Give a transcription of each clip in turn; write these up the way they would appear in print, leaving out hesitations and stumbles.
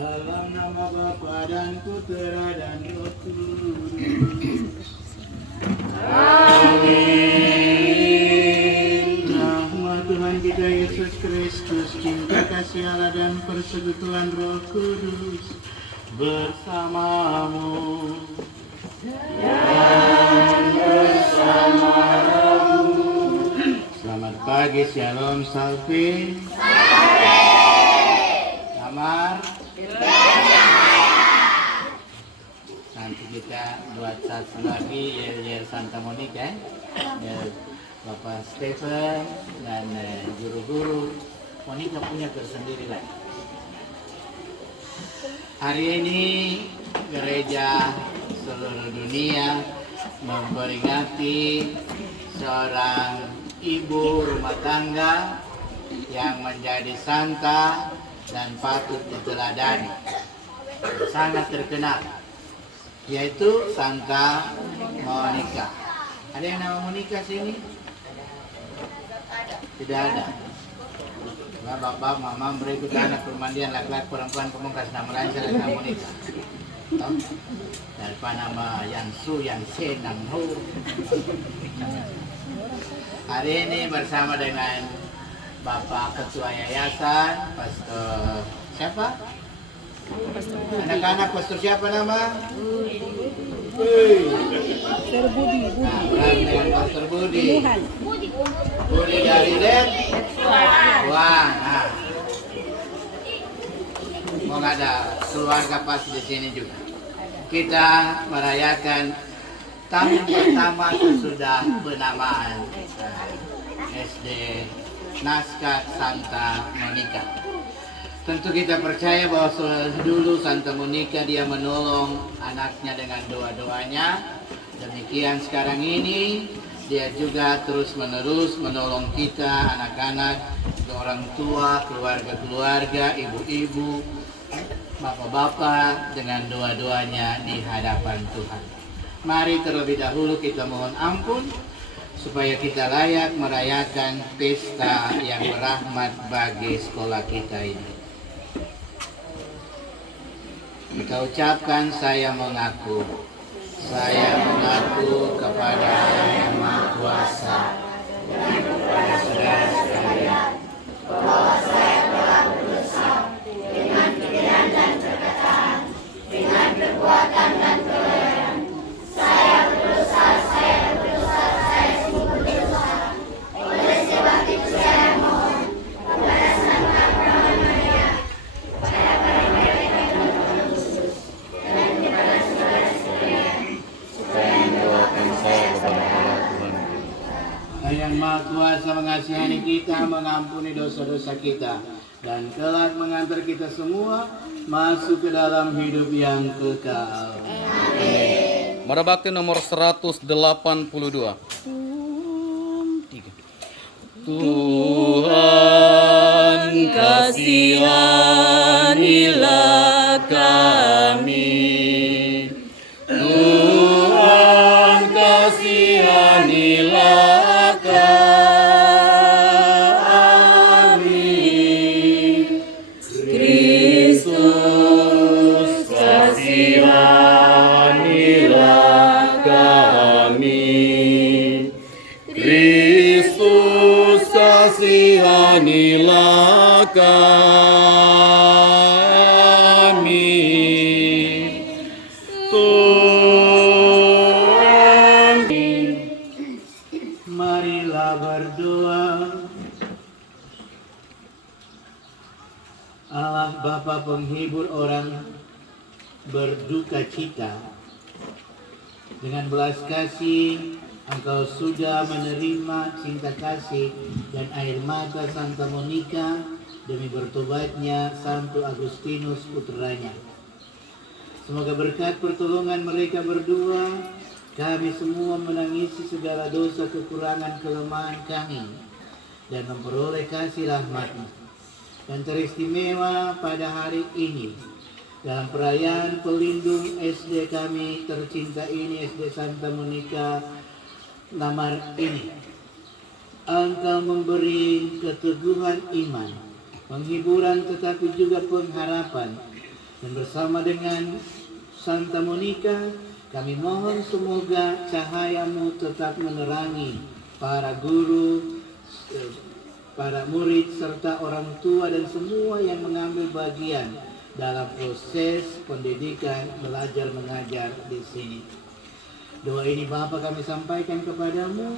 Dalam nama Bapa dan Putera dan Roh Kudus. Amin. Rahmat Tuhan kita Yesus Kristus, cinta kasih Allah dan persekutuan Roh Kudus bersamamu. Dan bersamamu. Selamat pagi, Shalom, Salve. Kamar. Nanti kita buat satu lagi Yer Santa Monica, Bapak Stephen dan guru-guru. Monica punya tersendiri lagi. Hari ini gereja seluruh dunia memperingati seorang ibu rumah tangga yang menjadi santa dan patut diteladani, sangat terkenal, yaitu Santa Monica. Ada yang nama Monica sini? Tidak ada. Bapak, mama berikut anak permandian laki-laki perempuan kamu kasih nama lain saya nama Monica. Daripada nama yang Su, yang Se, yang Ho. Hari ini bersama dengan Bapak Ketua Yayasan, Pastor siapa? Anak-anak Pastor siapa nama? Pastor Budi. Dengan Pastor Budi. Budi dari Red. Wah, nah. Mau ada keluarga pas di sini juga. Kita merayakan tahun pertama sudah bernamaan SD Naskah Santa Monica. Tentu kita percaya bahwa dulu Santa Monica dia menolong anaknya dengan doa-doanya. Demikian sekarang ini dia juga terus-menerus menolong kita anak-anak, orang tua, keluarga-keluarga, ibu-ibu, bapak-bapak dengan doa-doanya di hadapan Tuhan. Mari terlebih dahulu kita mohon ampun supaya kita layak merayakan pesta yang berahmat bagi sekolah kita ini. Kita ucapkan saya mengaku kepada Yang Maha Kuasa dan kepada saudara sekalian bahwa saya telah berdosa dengan pikiran dan perkataan, dengan perbuatan dan kelalaian. Saya berdosa. Oleh sebab itu saya mohon kepada Santa Perawan Maria, kepada para malaikat dan Roh Kudus, dan kepada saudara sekalian, supaya mendoakan saya kepada Allah Tuhan. Yang Maha Kuasa mengasihani kita, mengampuni dosa-dosa kita, dan kelak mengantar kita semua masuk ke dalam hidup yang kekal. Amin. Mara Bakti nomor 182. Tuhan kasihanilah kami, Tuhan kasihanilah kami, Kristus kasihanilah kami, Kristus kasihanilah kami. Tuhan, marilah berdoa. Allah Bapa penghibur orang berduka cita, dengan belas kasih Engkau sudah menerima cinta kasih dan air mata Santa Monica demi bertobatnya Santo Agustinus putranya. Semoga berkat pertolongan mereka berdua, kami semua menangisi segala dosa kekurangan kelemahan kami dan memperoleh kasih rahmat-Mu. Dan teristimewa pada hari ini dalam perayaan pelindung SD kami tercinta ini, SD Santa Monica Lamar ini, Engkau memberi keteguhan iman, penghiburan tetapi juga pengharapan Dan bersama dengan Santa Monica, kami mohon semoga cahayamu tetap menerangi para guru, para murid, serta orang tua dan semua yang mengambil bagian dalam proses pendidikan belajar mengajar di sini. Doa ini Bapa kami sampaikan kepadamu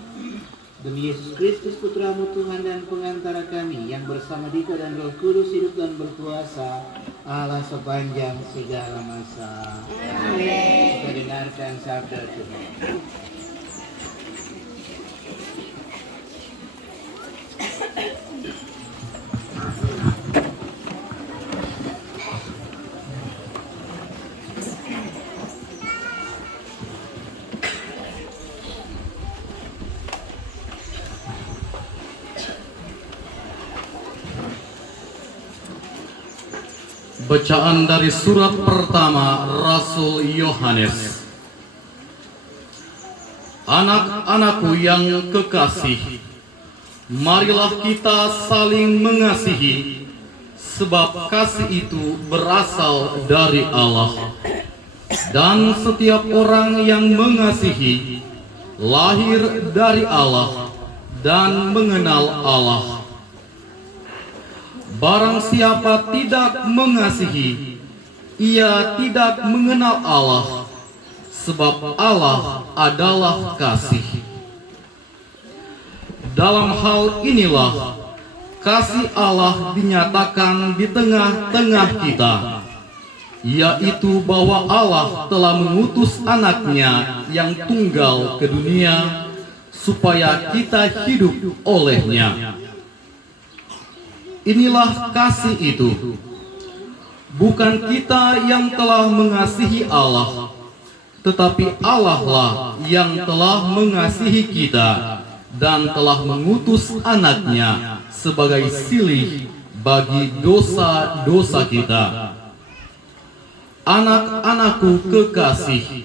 demi Yesus Kristus Putramu Tuhan dan pengantara kami yang bersama Dika dan Roh Kudus hidup dan berkuasa Allah sepanjang segala masa. Amin. Kita dengarkan sabda Tuhan. Bacaan dari surat pertama Rasul Yohanes. Anak-anakku yang kekasih, marilah kita saling mengasihi, sebab kasih itu berasal dari Allah. Dan setiap orang yang mengasihi lahir dari Allah dan mengenal Allah. Barang siapa tidak mengasihi, ia tidak mengenal Allah, sebab Allah adalah kasih. Dalam hal inilah kasih Allah dinyatakan di tengah-tengah kita, yaitu bahwa Allah telah mengutus anaknya yang tunggal ke dunia, supaya kita hidup olehnya. Inilah kasih itu, bukan kita yang telah mengasihi Allah, tetapi Allah lah yang telah mengasihi kita dan telah mengutus anaknya sebagai silih bagi dosa-dosa kita. Anak-anakku kekasih,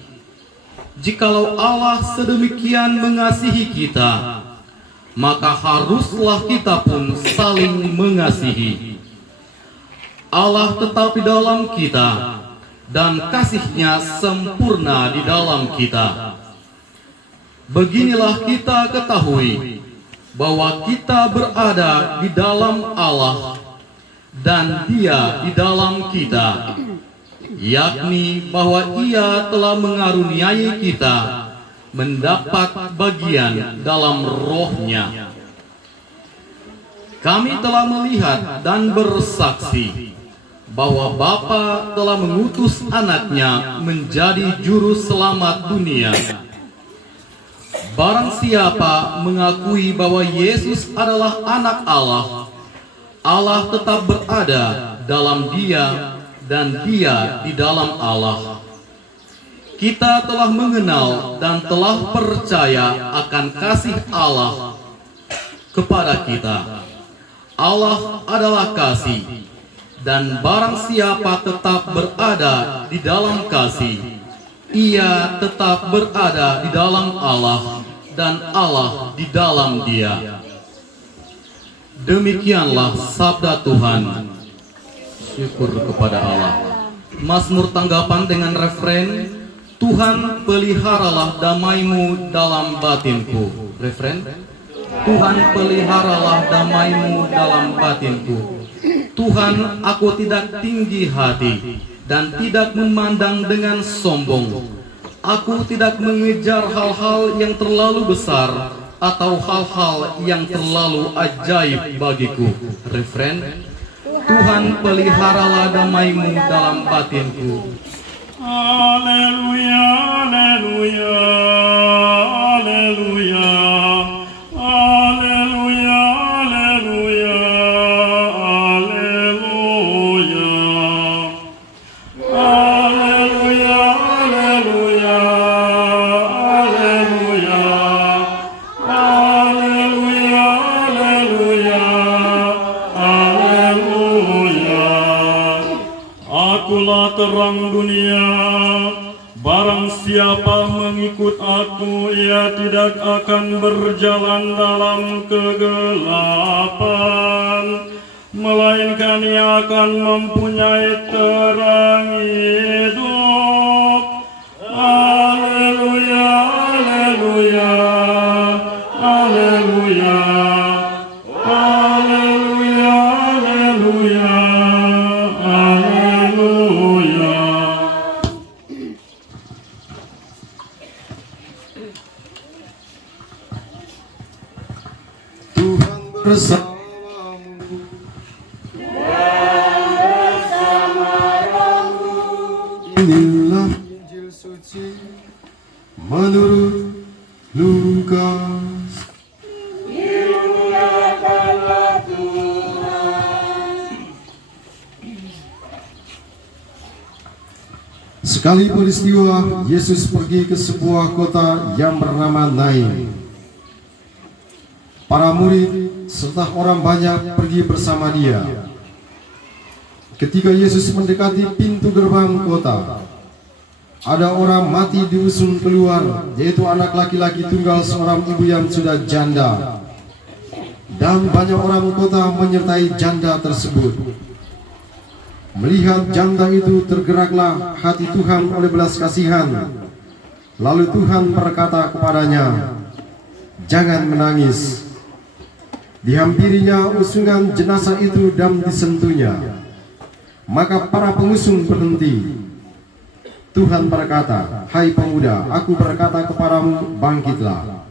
jikalau Allah sedemikian mengasihi kita, maka haruslah kita pun saling mengasihi. Allah tetap di dalam kita, dan kasih-Nya sempurna di dalam kita. Beginilah kita ketahui bahwa kita berada di dalam Allah, dan Dia di dalam kita, yakni bahwa Ia telah mengaruniai kita mendapat bagian dalam Roh-Nya. Kami telah melihat dan bersaksi bahwa Bapa telah mengutus anaknya menjadi juru selamat dunia. Barang siapa mengakui bahwa Yesus adalah anak Allah, Allah tetap berada dalam Dia dan Dia di dalam Allah. Kita telah mengenal dan telah percaya akan kasih Allah kepada kita. Allah adalah kasih, dan barang siapa tetap berada di dalam kasih, ia tetap berada di dalam Allah, dan Allah di dalam Dia. Demikianlah sabda Tuhan. Syukur kepada Allah. Mazmur tanggapan dengan referen, Tuhan peliharalah damai-Mu dalam batinku. Referen, Tuhan peliharalah damai-Mu dalam batinku. Tuhan, aku tidak tinggi hati dan tidak memandang dengan sombong. Aku tidak mengejar hal-hal yang terlalu besar atau hal-hal yang terlalu ajaib bagiku. Referen, Tuhan peliharalah damai-Mu dalam batinku. Haleluya, haleluya, haleluya, haleluya, haleluya, haleluya, haleluya, haleluya, haleluya, haleluya, haleluya, haleluya. Akulah terang dunia. Barang siapa mengikut aku, ia tidak akan berjalan dalam kegelapan, melainkan ia akan mempunyai terang yang hidup. Haleluya, haleluya, haleluya, haleluya, haleluya, haleluya. Tuhan bersamamu. Inilah Injil suci menurut Lukas. Sekali peristiwa, Yesus pergi ke sebuah kota yang bernama Nain. Para murid serta orang banyak pergi bersama dia. Ketika Yesus mendekati pintu gerbang kota, ada orang mati diusung keluar, yaitu anak laki-laki tunggal seorang ibu yang sudah janda. Dan banyak orang kota menyertai janda tersebut. Melihat janda itu, tergeraklah hati Tuhan oleh belas kasihan. Lalu Tuhan berkata kepadanya, "Jangan menangis." Dihampirinya usungan jenazah itu dan disentuhnya. Maka para pengusung berhenti. Tuhan berkata, "Hai pemuda, aku berkata kepadamu, bangkitlah."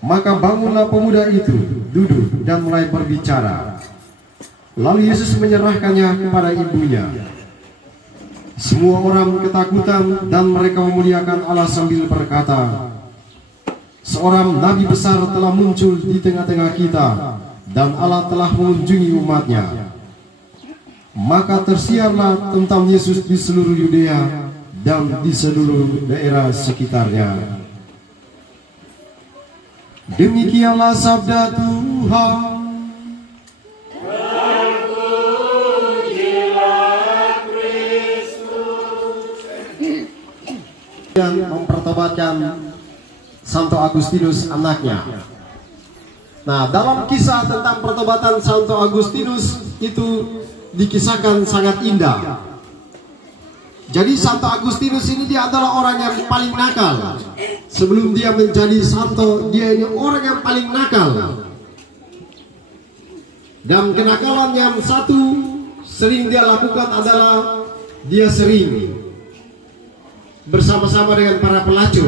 Maka bangunlah pemuda itu, duduk dan mulai berbicara. Lalu Yesus menyerahkannya kepada ibunya. Semua orang ketakutan dan mereka memuliakan Allah sambil berkata, "Seorang nabi besar telah muncul di tengah-tengah kita, dan Allah telah mengunjungi umatnya." Maka tersiarlah tentang Yesus di seluruh Yudea dan di seluruh daerah sekitarnya. Demikianlah sabda Tuhan. Yang mempertobatkan Santo Agustinus anaknya. Nah, dalam kisah tentang pertobatan Santo Agustinus itu dikisahkan sangat indah. Jadi Santo Agustinus ini dia adalah orang yang paling nakal. Sebelum dia menjadi santo, dia ini orang yang paling nakal. Dan kenakalan yang satu sering dia lakukan adalah dia sering bersama-sama dengan para pelacur.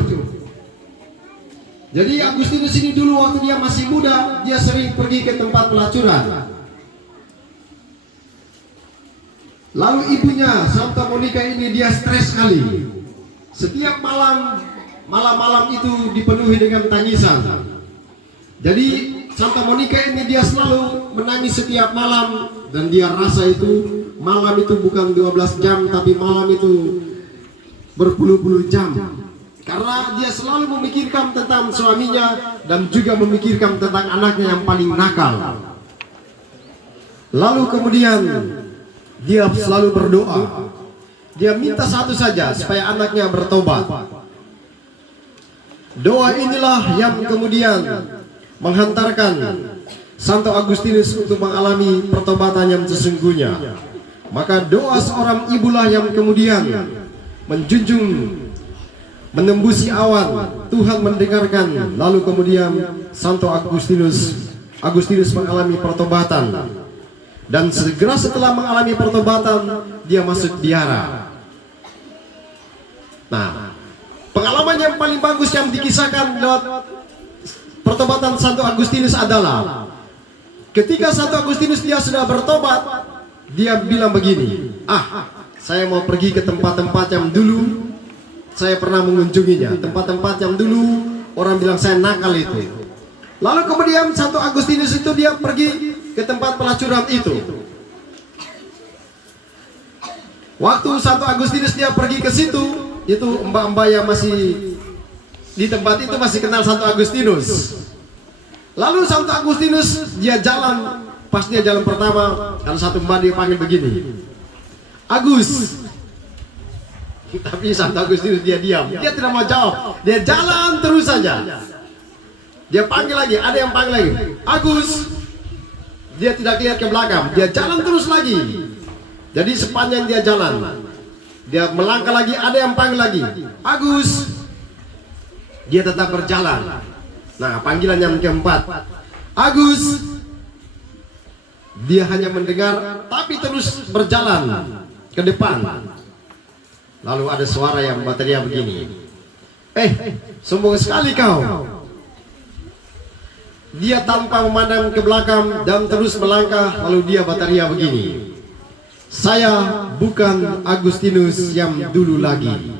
Jadi Agustinus ini dulu waktu dia masih muda, dia sering pergi ke tempat pelacuran. Lalu ibunya Santa Monica ini dia stres sekali. Setiap malam itu dipenuhi dengan tangisan. Jadi Santa Monica ini dia selalu menangis setiap malam. Dan dia rasa itu malam itu bukan 12 jam, tapi malam itu berpuluh-puluh jam. Karena dia selalu memikirkan tentang suaminya dan juga memikirkan tentang anaknya yang paling nakal. Lalu kemudian dia selalu berdoa. Dia minta satu saja, supaya anaknya bertobat. Doa inilah yang kemudian menghantarkan Santo Agustinus untuk mengalami pertobatan yang sesungguhnya. Maka doa seorang ibulah yang kemudian menembusi awan. Tuhan mendengarkan. Lalu kemudian Santo Agustinus mengalami pertobatan. Dan segera setelah mengalami pertobatan, dia masuk biara. Nah, pengalaman yang paling bagus yang dikisahkan lewat pertobatan Santo Agustinus adalah ketika Santo Agustinus dia sudah bertobat, dia bilang begini, saya mau pergi ke tempat-tempat yang dulu saya pernah mengunjunginya, tempat-tempat yang dulu orang bilang saya nakal itu. Lalu kemudian Santo Agustinus itu dia pergi ke tempat pelacuran itu. Waktu Santo Agustinus dia pergi ke situ, itu mbak-mbak yang masih di tempat itu masih kenal Santo Agustinus. Lalu Santo Agustinus dia jalan, pas dia jalan pertama, ada satu mbak dia panggil begini, "Agus." Tapi Santo Agustinus dia diam, dia tidak mau jawab, dia jalan terus saja. Dia panggil lagi, ada yang panggil lagi, "Agus." Dia tidak lihat ke belakang, dia jalan terus lagi. Jadi sepanjang dia jalan, Dia melangkah lagi, ada yang panggil lagi, Agus. Dia tetap berjalan. Nah, panggilan yang keempat, Agus. Dia hanya mendengar, tapi terus berjalan ke depan. Lalu ada suara yang berteriak begini, sombong sekali kau. Dia tanpa memandang ke belakang dan terus melangkah. Lalu dia berteriak begini, saya bukan Agustinus yang dulu lagi.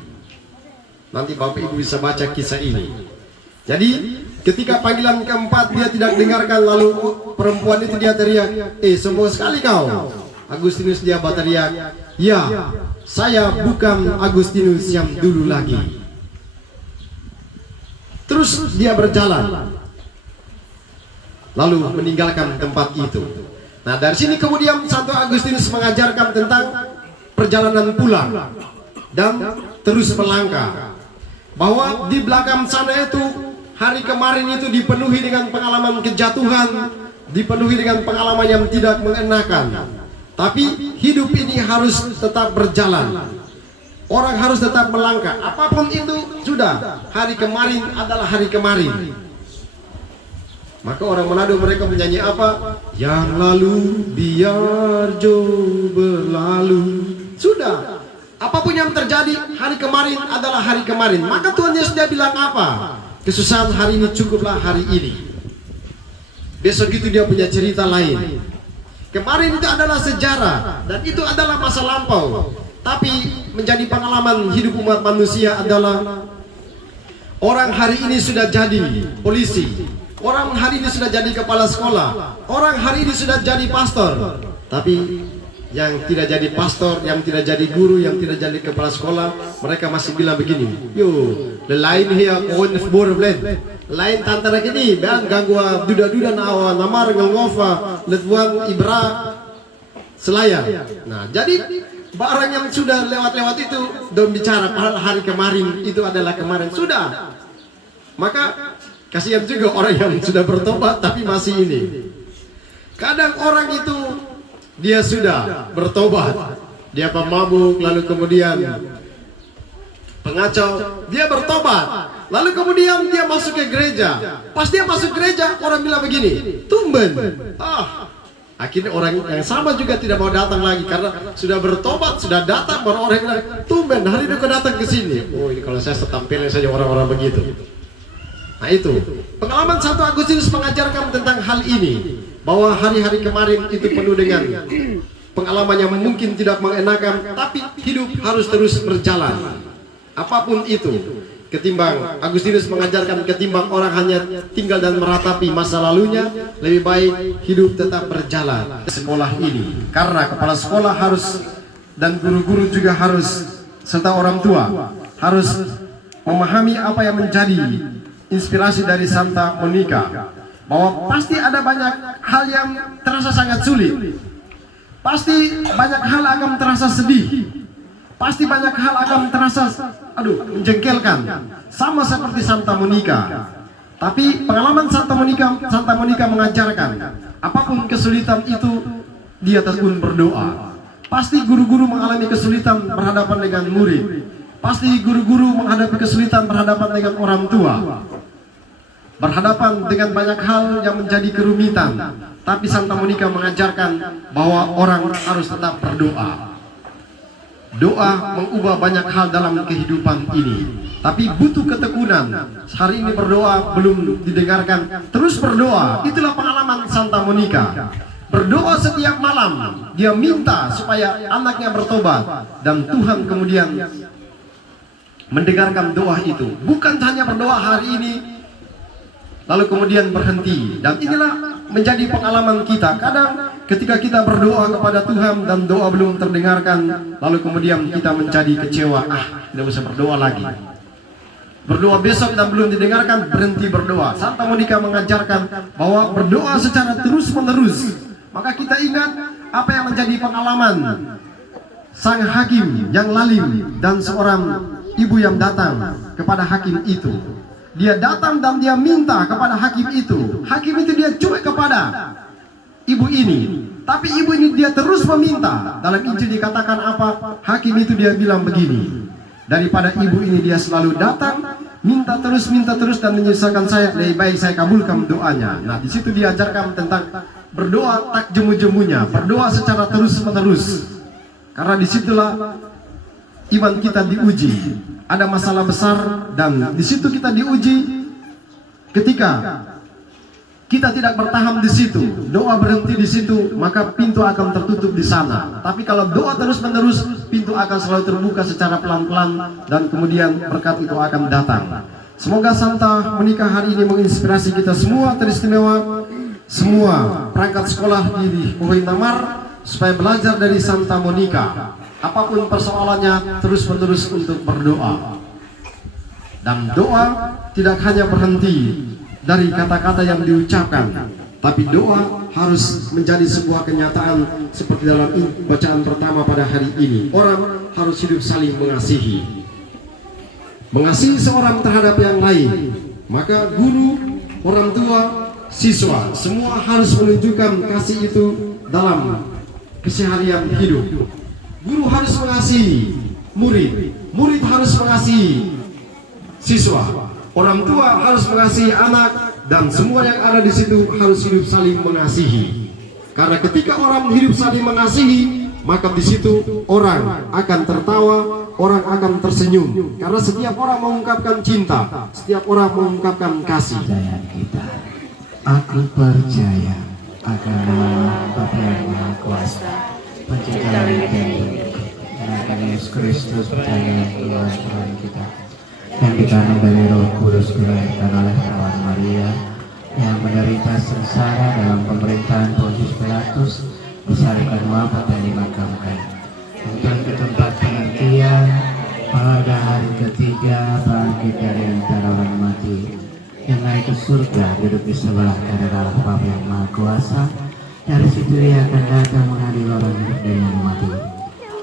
Nanti Bapak Ibu bisa baca kisah ini. Jadi ketika panggilan keempat dia tidak dengarkan, lalu perempuan itu dia teriak, sombong sekali kau. Agustinus dia berteriak, ya, saya bukan Agustinus yang dulu lagi. Terus dia berjalan, lalu meninggalkan tempat itu. Nah, dari sini kemudian Santo Agustinus mengajarkan tentang perjalanan pulang dan terus melangkah. Bahwa di belakang sana itu, hari kemarin itu dipenuhi dengan pengalaman kejatuhan, dipenuhi dengan pengalaman yang tidak mengenakan. Tapi hidup ini harus tetap berjalan. Orang harus tetap melangkah. Apapun itu sudah, hari kemarin adalah hari kemarin. Maka orang Manado mereka menyanyi apa? Yang lalu biar jauh berlalu. Sudah, apapun yang terjadi, hari kemarin adalah hari kemarin. Maka Tuhan Yesus dia bilang apa? Kesusahan hari ini cukuplah hari ini. Besok itu dia punya cerita lain. Kemarin itu adalah sejarah dan itu adalah masa lampau. Tapi menjadi pengalaman hidup umat manusia adalah orang hari ini sudah jadi polisi, orang hari ini sudah jadi kepala sekolah, orang hari ini sudah jadi pastor. Tapi yang tidak jadi pastor, yang tidak jadi guru, yang tidak jadi kepala sekolah, mereka masih bilang begini, yo, lain here on borderland, lain tantara kini, dan ganggu duda-duda nawa, namar ngelngofa, letuan ibra selayar. Nah, jadi barang yang sudah lewat-lewat itu don't bicara, padahal hari kemarin itu adalah kemarin sudah. Maka kasihan juga orang yang sudah bertobat tapi masih ini. Kadang orang itu dia sudah bertobat, dia pemabuk, lalu kemudian pengacau, dia bertobat, lalu kemudian dia masuk ke gereja. Pas dia masuk gereja, orang bilang begini, tumben, akhirnya orang yang sama juga tidak mau datang lagi karena sudah bertobat, sudah datang, baru orang bilang, tumben hari ini kau datang ke sini. Oh, ini kalau saya tampilin saja orang-orang begitu. Nah itu, pengalaman Santo Agustinus mengajarkan tentang hal ini, bahwa hari-hari kemarin itu penuh dengan pengalaman yang mungkin tidak mengenakan, tapi hidup harus terus berjalan. Apapun itu, ketimbang Agustinus mengajarkan ketimbang orang hanya tinggal dan meratapi masa lalunya, lebih baik hidup tetap berjalan. Sekolah ini, karena kepala sekolah harus dan guru-guru juga harus serta orang tua harus memahami apa yang menjadi inspirasi dari Santa Monica, bahwa pasti ada banyak hal yang terasa sangat sulit, pasti banyak hal akan terasa sedih, pasti banyak hal akan terasa menjengkelkan, sama seperti Santa Monica. Tapi pengalaman Santa Monica mengajarkan apapun kesulitan itu dia tekun berdoa. Pasti guru-guru mengalami kesulitan berhadapan dengan murid, pasti guru-guru menghadapi kesulitan berhadapan dengan orang tua, berhadapan dengan banyak hal yang menjadi kerumitan. Tapi Santa Monica mengajarkan bahwa orang harus tetap berdoa. Doa mengubah banyak hal dalam kehidupan ini, tapi butuh ketekunan. Hari ini berdoa belum didengarkan, terus berdoa. Itulah pengalaman Santa Monica. Berdoa setiap malam, dia minta supaya anaknya bertobat, dan Tuhan kemudian mendengarkan doa itu. Bukan hanya berdoa hari ini lalu kemudian berhenti. Dan inilah menjadi pengalaman kita. Kadang ketika kita berdoa kepada Tuhan dan doa belum terdengarkan, lalu kemudian kita menjadi kecewa, tidak usah berdoa lagi. Berdoa besok dan belum didengarkan, berhenti berdoa. Santa Monica mengajarkan bahwa berdoa secara terus menerus. Maka kita ingat apa yang menjadi pengalaman sang hakim yang lalim dan seorang ibu yang datang kepada hakim itu. Dia datang dan dia minta kepada hakim itu. Hakim itu dia cuek kepada ibu ini. Tapi ibu ini dia terus meminta. Dalam Injil dikatakan apa? Hakim itu dia bilang begini, daripada ibu ini dia selalu datang, minta terus dan menyusahkan saya, lebih baik saya kabulkan doanya. Nah, di situ diajarkan tentang berdoa tak jemu-jemunya, berdoa secara terus-menerus. Karena disitulah iman kita diuji. Ada masalah besar dan di situ kita diuji. Ketika kita tidak bertahan di situ, doa berhenti di situ, maka pintu akan tertutup di sana. Tapi kalau doa terus-menerus, pintu akan selalu terbuka secara pelan-pelan dan kemudian berkat itu akan datang. Semoga Santa Monica hari ini menginspirasi kita semua teristimewa, semua perangkat sekolah di Pohoi Namar supaya belajar dari Santa Monica. Apapun persoalannya, terus-menerus untuk berdoa. Dan doa tidak hanya berhenti dari kata-kata yang diucapkan, tapi doa harus menjadi sebuah kenyataan seperti dalam bacaan pertama pada hari ini. Orang harus hidup saling mengasihi. Mengasihi seorang terhadap yang lain. Maka guru, orang tua, siswa, semua harus menunjukkan kasih itu dalam keseharian hidup. Guru harus mengasihi murid, murid harus mengasihi siswa, orang tua harus mengasihi anak, dan semua yang ada di situ harus hidup saling mengasihi. Karena ketika orang hidup saling mengasihi, maka di situ orang akan tertawa, orang akan tersenyum. Karena setiap orang mengungkapkan cinta, setiap orang mengungkapkan kasih. Percayaan kita, aku percaya akan Bapa yang Maha Kuasa, Pencipta langit dan bumi, dan akan Yesus Kristus percaya Tuhan kita, yang dikandung dari Roh Kudus, dilahirkan oleh perawan Maria, yang menderita sengsara dalam pemerintahan Pontius Pilatus, disalibkan, wafat dan dimakamkan, turun ke tempat penantian, pada hari ketiga bangkit dari antara orang mati, yang naik ke surga, duduk di sebelah kanan Allah Bapa yang Maha Kuasa. Dari situ dia akan datang mengadili orang hidup dan yang mati.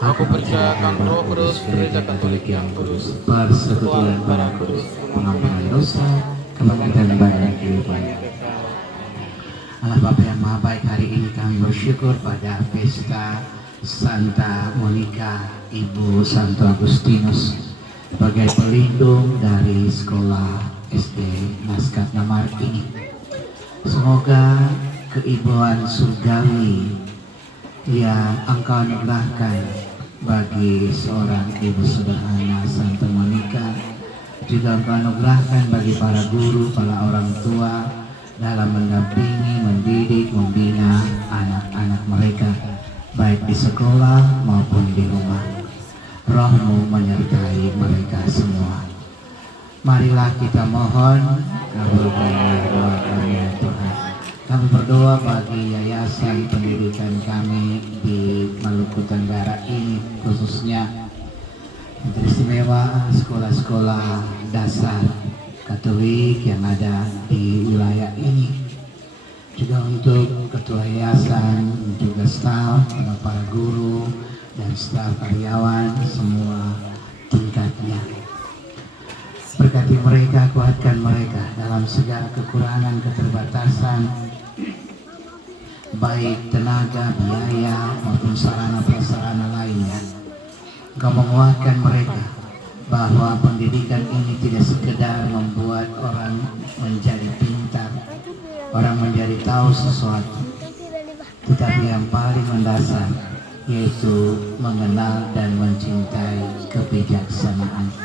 Aku percaya akan Roh Kudus, Gereja Katolik yang kudus, persekutuan para kudus, pengampunan dosa, kebangkitan badan kehidupan. Allah Bapa yang Maha Baik, hari ini kami bersyukur pada pesta Santa Monica, Ibu Santo Agustinus, sebagai pelindung dari sekolah SD Naskat Namar ini. Semoga keibuan surgawi yang Engkau anugerahkan bagi seorang ibu sederhana Santa Monica juga Engkau anugerahkan bagi para guru, para orang tua dalam mendampingi, mendidik, membina anak-anak mereka baik di sekolah maupun di rumah. Roh-Mu menyertai mereka semua. Marilah kita mohon, kabulkanlah doa kami ya Tuhan. Kami berdoa bagi yayasan pendidikan kami di Maluku Tenggara ini, khususnya teristimewa sekolah-sekolah dasar Katolik yang ada di wilayah ini. Juga untuk ketua yayasan, juga staf, para guru dan staf karyawan semua tingkatnya. Berkati mereka, kuatkan mereka dalam segala kekurangan, keterbatasan, baik tenaga, biaya maupun sarana-prasarana lainnya. Engkau menguatkan mereka bahwa pendidikan ini tidak sekedar membuat orang menjadi pintar, orang menjadi tahu sesuatu, tetapi yang paling mendasar yaitu mengenal dan mencintai kebijaksanaan.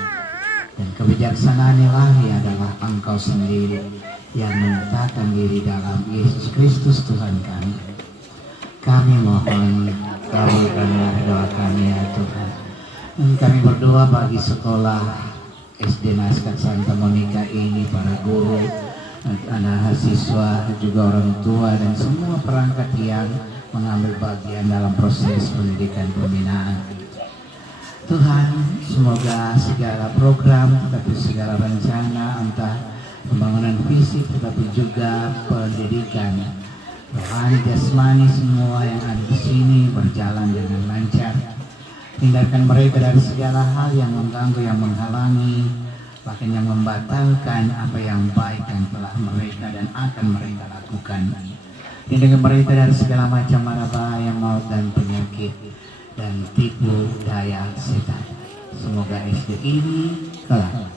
Dan kebijaksanaan ilahi adalah Engkau sendiri yang menyatakan diri dalam Yesus Kristus Tuhan kami. Kami mohon, kabulkanlah doa kami ya Tuhan. Dan kami berdoa bagi sekolah SD Naskat Santa Monica ini, para guru, anak siswa, juga orang tua dan semua perangkat yang mengambil bagian dalam proses pendidikan pembinaan. Tuhan, semoga segala program, tetapi segala rencana, entah pembangunan fisik, tetapi juga pendidikan rohani, jasmani, semua yang ada di sini berjalan dengan lancar. Hindarkan mereka dari segala hal yang mengganggu, yang menghalangi, bahkan yang membatalkan apa yang baik yang telah mereka dan akan mereka lakukan. Lindungi mereka dari segala macam mara bahaya, maut dan penyakit dan tipu daya setan. Semoga SD ini kelak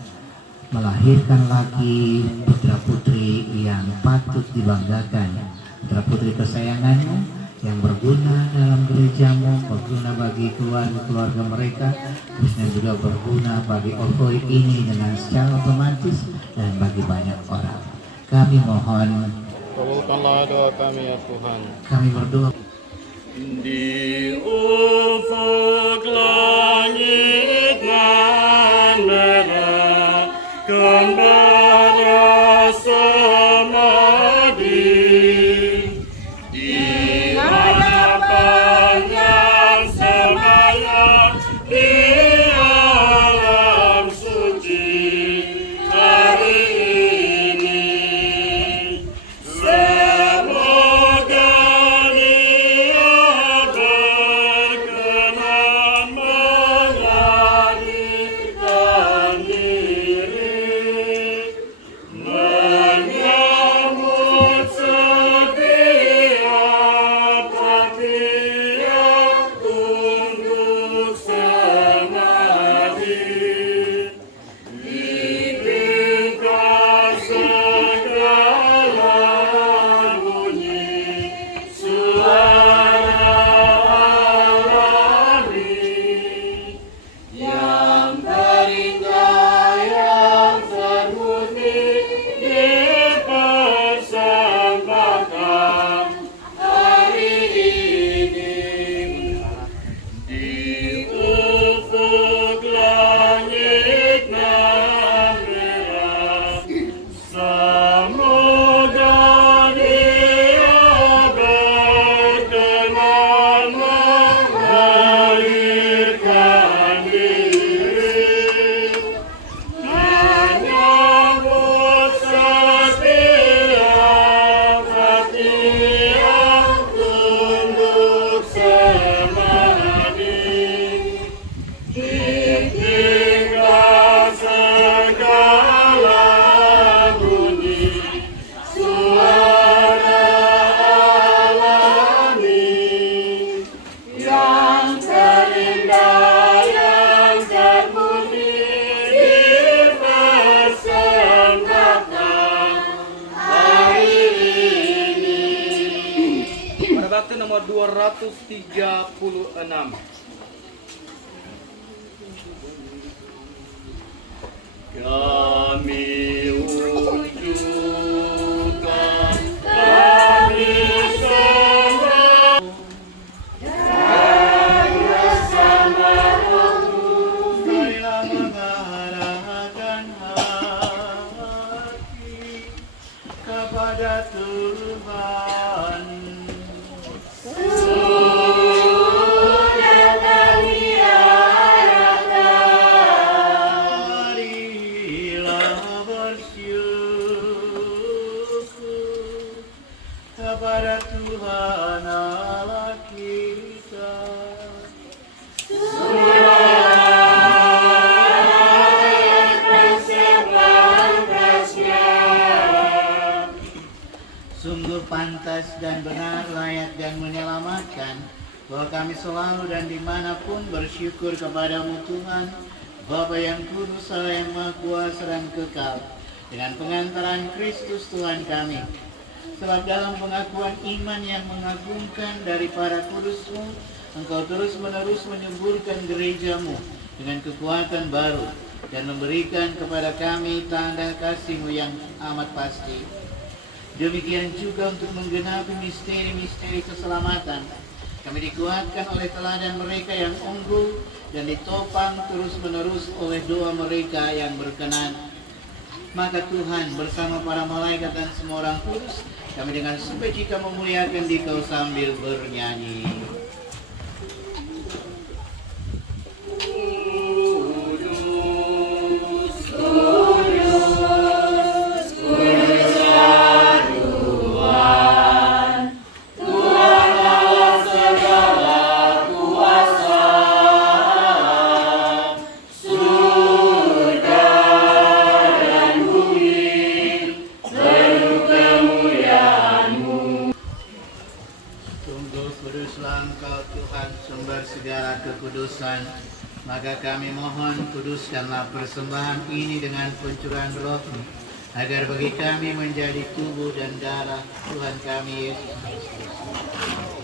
melahirkan lagi putra-putri yang patut dibanggakan, putra-putri kesayanganmu yang berguna dalam gerejamu, berguna bagi keluarga-keluarga mereka, dan juga berguna bagi Orkoi ini dengan secara otomatis dan bagi banyak orang. Kami mohon, Kabulkanlah doa kami ya Tuhan. kami berdoa. Di ufuk langit nan merah kembara semadi, di hadapan yang sembahyang di alam suci hari ini. Semoga Dia berkenan melahirkan diri, menyambut setiap hati yang tunduk semadi. Ditingkat segala bunyi suara alami yang terindah, yang termurni dipersembahkan hari ini. Di ufuk langit nan merah, semoga Dia berkenan melahirkan diri, menyambut setiap hati yang tunduk semadi. Ditingkat segala bunyi suara alami yang terindah, yang termurni dipersembahkan hari ini. Pada bakti nomor 236. Kami wujudkan, kami sembah dan bersama Rohmu. Marilah mengarahkan hati kepada Tuhan. Sudah kami arahkan, Marilah bersyukur kepada Tuhan Allah kita. Sungguh pantas dan benar, layak dan menyelamatkan bahwa kami selalu dan dimanapun bersyukur kepadamu Tuhan, Bapa yang kudus, Allah yang maha kuasa dan kekal, dengan pengantaran Kristus Tuhan kami. Sebab dalam pengakuan iman yang mengagumkan dari para kudus-Mu, Engkau terus-menerus menyuburkan gerejamu dengan kekuatan baru dan memberikan kepada kami tanda kasih-Mu yang amat pasti. Demikian juga untuk menggenapi misteri-misteri keselamatan, kami dikuatkan oleh teladan mereka yang unggul dan ditopang terus-menerus oleh doa mereka yang berkenan. Maka Tuhan bersama para malaikat dan semua orang kudus, kami dengan sukacita memuliakan Dikau sambil bernyanyi. mohon kuduskanlah persembahan ini dengan pencurahan roh-Mu, agar bagi kami menjadi tubuh dan darah Tuhan kami Yesus Kristus.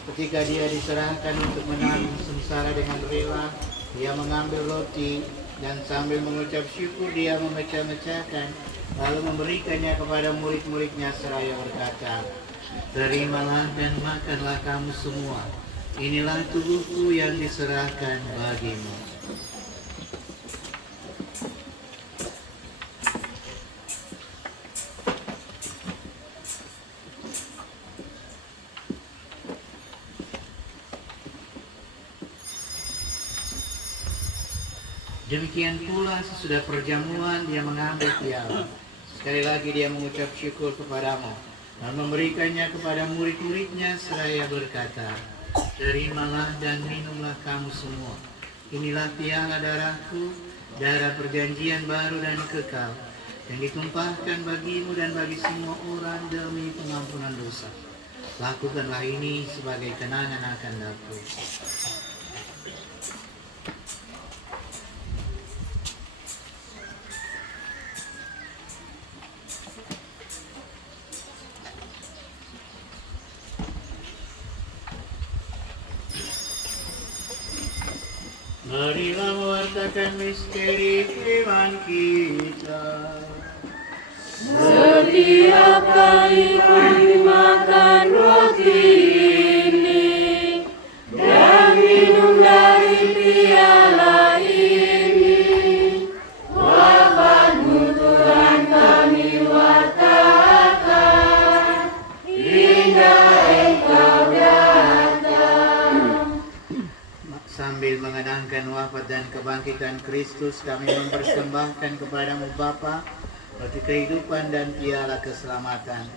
Ketika Dia diserahkan untuk menanggung sengsara dengan rela, Dia mengambil roti dan sambil mengucap syukur Dia memecah-mecahkan, lalu memberikannya kepada murid-muridnya seraya berkata, "Terimalah dan makanlah kamu semua. Inilah tubuhku yang diserahkan bagimu." Demikian pula sesudah perjamuan Dia mengambil piala. Sekali lagi Dia mengucap syukur kepadamu dan memberikannya kepada murid-muridnya seraya berkata, "Terimalah dan minumlah kamu semua. Inilah piala darahku, darah perjanjian baru dan kekal, yang ditumpahkan bagimu dan bagi semua orang demi pengampunan dosa. Lakukanlah ini sebagai kenangan akan aku." Marilah mewartakan misteri iman kita. Setiap kali kami makan roti ini dan minum dari piala ini, wafat-Mu Tuhan kami wartakan hingga Engkau datang. Sambil mengenangkan wafat dan kebangkitan Kristus, kami mempersembahkan kepadamu Bapa roti kehidupan dan piala keselamatan.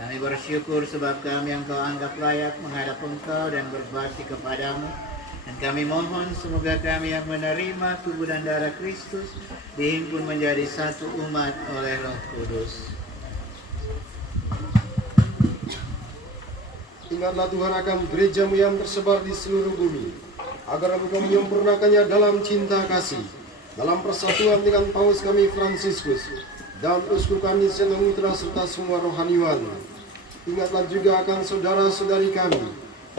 Kami bersyukur sebab kami yang Kau anggap layak menghadap Engkau dan berbakti kepadamu. Dan kami mohon semoga kami yang menerima tubuh dan darah Kristus dihimpun menjadi satu umat oleh Roh Kudus. Ingatlah Tuhan akan gereja-Mu yang tersebar di seluruh bumi, agar Engkau menyempurnakannya dalam cinta kasih, dalam persatuan dengan Paus kami Fransiskus dan uskup kami Senang Mitra serta semua rohaniwan. Ingatlah juga akan saudara-saudari kami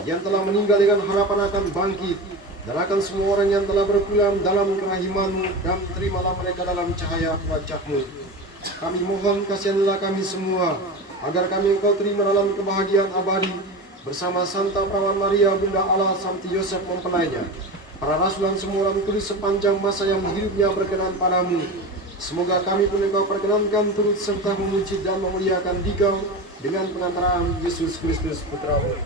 yang telah meninggal dengan harapan akan bangkit, dan akan semua orang yang telah berpulang dalam kerahiman-Mu, dan terimalah mereka dalam cahaya wajah-Mu. Kami mohon kasianilah kami semua, agar kami Engkau terima dalam kebahagiaan abadi bersama Santa Perawan Maria Bunda Allah Santi Yosef mempelainya, para rasul dan semua orang kudus sepanjang masa yang hidupnya berkenan padamu. Semoga kami pun Engkau perkenankan turut serta memuji dan memuliakan Dikau dengan pengantaraan Yesus Kristus Putra-Mu.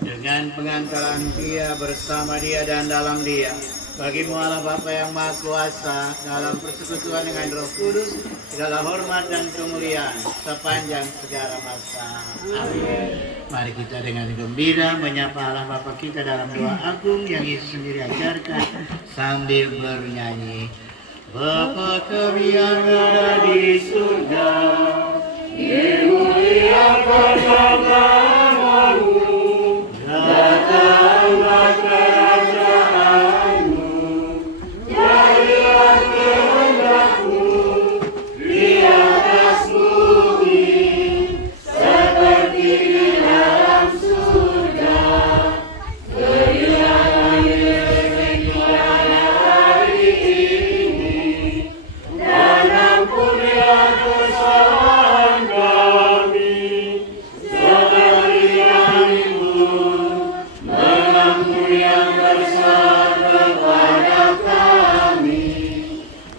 Dengan pengantaran Dia, bersama Dia, dan dalam Dia, bagi-Mu Allah Bapa yang Maha Kuasa, dalam persekutuan dengan Roh Kudus, segala hormat dan kemuliaan sepanjang segala masa. Amin. Mari kita dengan gembira menyapa Allah Bapa kita dalam doa agung yang Yesus sendiri ajarkan sambil bernyanyi. Bapa kami yang ada di surga, dimuliakan nama-Mu, datanglah kerajaan-Mu, jadilah kehendak-Mu di atas bumi seperti di dalam surga. Berilah kami rezeki kita hari ini, dan ampunilah kesalahan kami, seperti kami pun mengampuni yang bersalah kepada kami.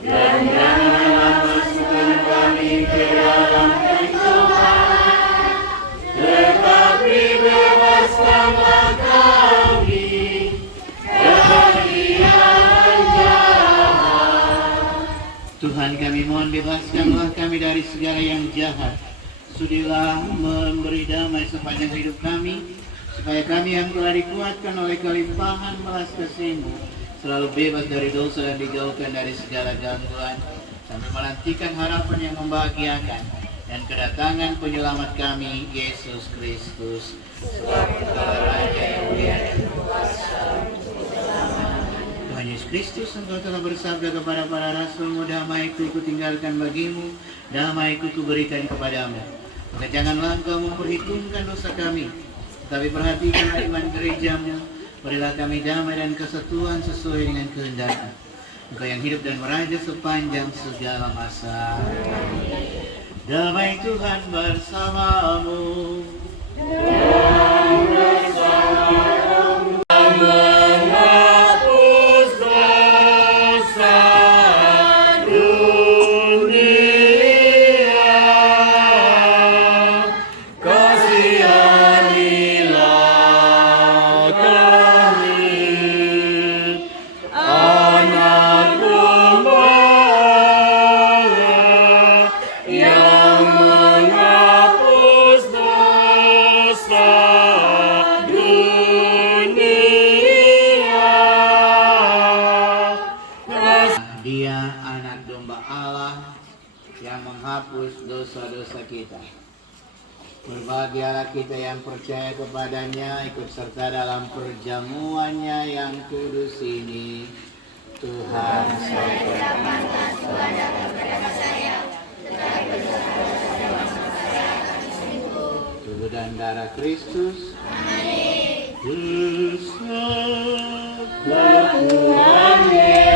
Dan janganlah masukkan kami ke dalam pencobaan, tetapi bebaskanlah kami dari yang jahat. Tuhan, kami mohon bebaskanlah kami dari segala yang jahat. Sudilah memberi damai sepanjang hidup kami, supaya kami yang telah dikuatkan oleh kelimpahan belas kasih-Mu selalu bebas dari dosa dan dijauhkan dari segala gangguan, sambil menantikan harapan yang membahagiakan, dan kedatangan penyelamat kami, Yesus Kristus, selaku Raja yang mulia dan berkuasa. Tuhan Yesus Kristus, Engkau telah bersabda kepada para rasul-Mu, damai-Ku kutinggalkan bagimu, damai-Ku kuberikan kepadamu. Maka janganlah Engkau memperhitungkan dosa kami, tetapi perhatikanlah iman gereja-Mu. Berilah kami damai dan kesatuan sesuai dengan kehendak-Mu. Engkau yang hidup dan meraja sepanjang segala masa. Damai Tuhan bersamamu. Dia anak domba Allah yang menghapus dosa-dosa kita. Berbahagialah kita yang percaya kepadanya, ikut serta dalam perjamuannya yang kudus ini. Tuhan, saya tidak pantas Tuhan datang kepada saya, tetapi berdosa-dosa saya akan sembuh. Tubuh dan darah Kristus. Amin. Tuhan Yesus.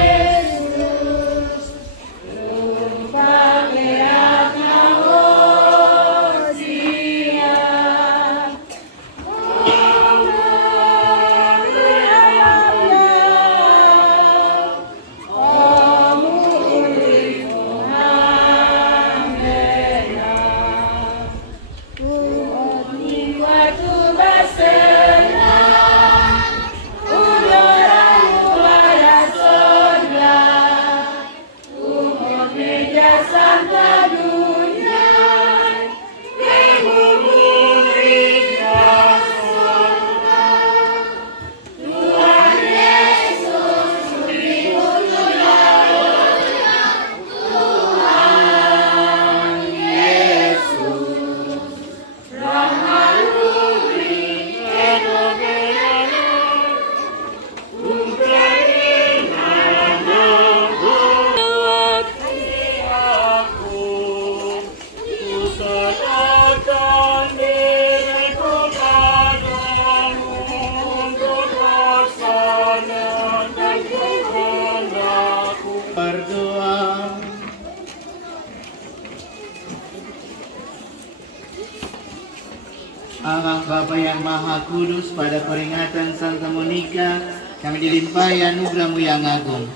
Allah Bapa yang Maha Kudus, pada peringatan Santa Monica kami dilimpahi anugerah-Mu yang agung.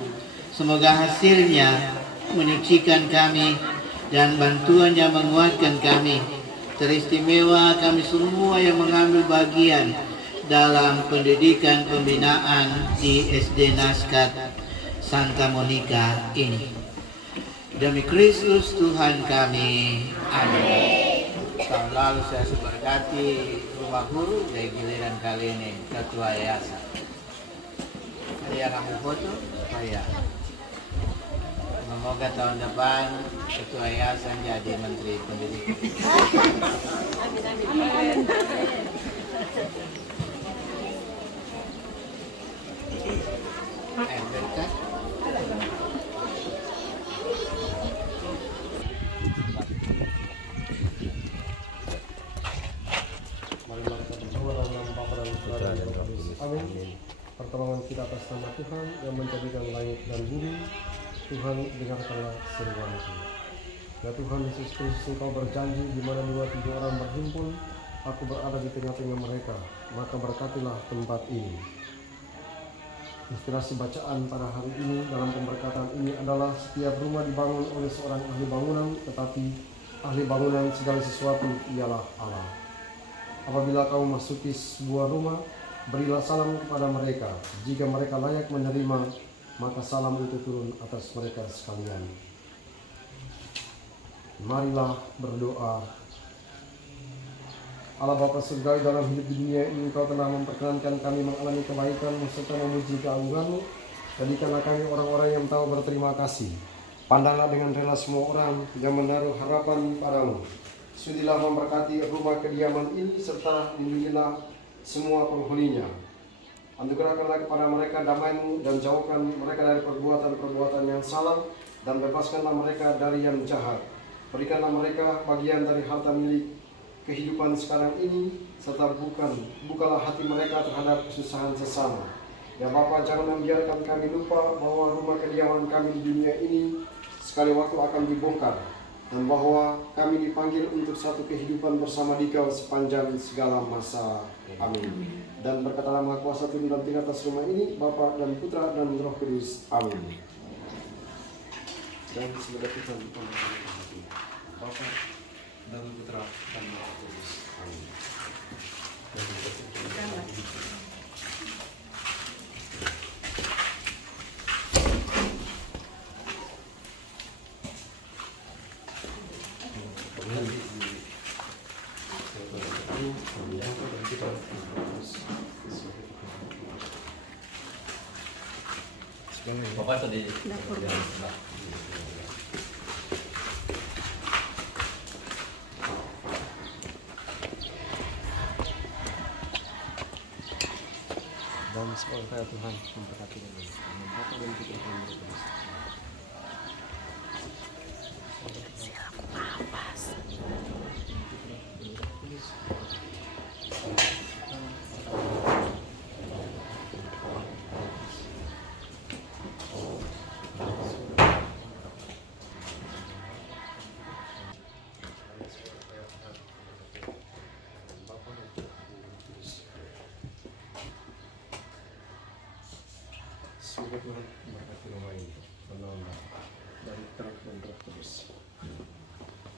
Semoga hasilnya menyucikan kami dan bantuannya menguatkan kami. Teristimewa kami semua yang mengambil bagian dalam pendidikan pembinaan di SD Naskat Santa Monica ini. Demi Kristus Tuhan kami. Amin. Tahun lalu saya seberkati rumah guru, dari giliran kali ini ketua yayasan. Ada yang ambil foto? Saya. Semoga tahun depan ketua yayasan jadi menteri pendidikan. Berkat. Amin. Pertolongan kita atas nama Tuhan yang menjadikan langit dan bumi. Tuhan, dengarkanlah seruanku. Ya Tuhan Yesus Kristus, Engkau berjanji di mana 2-3 orang berhimpun, aku berada di tengah-tengah mereka. Maka berkatilah tempat ini. Inspirasi bacaan pada hari ini dalam pemberkatan ini adalah setiap rumah dibangun oleh seorang ahli bangunan, tetapi ahli bangunan segala sesuatu ialah Allah. Apabila kau masuki sebuah rumah, berilah salam kepada mereka. Jika mereka layak menerima, maka salam itu turun atas mereka sekalian. Marilah berdoa. Allah Bapa Surgawi, dalam hidup di dunia ini Engkau telah memperkenankan kami mengalami kebaikan serta memuji keagungan-Mu. Jadikanlah kami orang-orang yang tahu berterima kasih. Pandanglah dengan rela semua orang yang menaruh harapan padamu. Sudilah memberkati rumah kediaman ini serta lindungilah semua penghuninya. Anugerahkanlah kepada mereka damai-Mu dan jauhkan mereka dari perbuatan-perbuatan yang salah dan bebaskanlah mereka dari yang jahat. Berikanlah mereka bagian dari harta milik kehidupan sekarang ini serta bukalah hati mereka terhadap kesusahan sesama. Ya Bapa, jangan membiarkan kami lupa bahwa rumah kediaman kami di dunia ini sekali waktu akan dibongkar dan bahwa kami dipanggil untuk satu kehidupan bersama Dikau sepanjang segala masa. Amin. Dan berkatalah Maha Kuasa turun dan tinggal atas rumah ini, Bapa dan Putra dan Roh Kudus. Amin. Dan semoga Tuhan memberkati Bapa dan Putra dan Roh Kudus. Amin. Bapak tadi Dan semoga Tuhan memberkati kami. Bapa dan Putra dan Roh Kudus. Semoga Tuhan memberkati rumah ini, menambah dari terang dan Roh Kudus.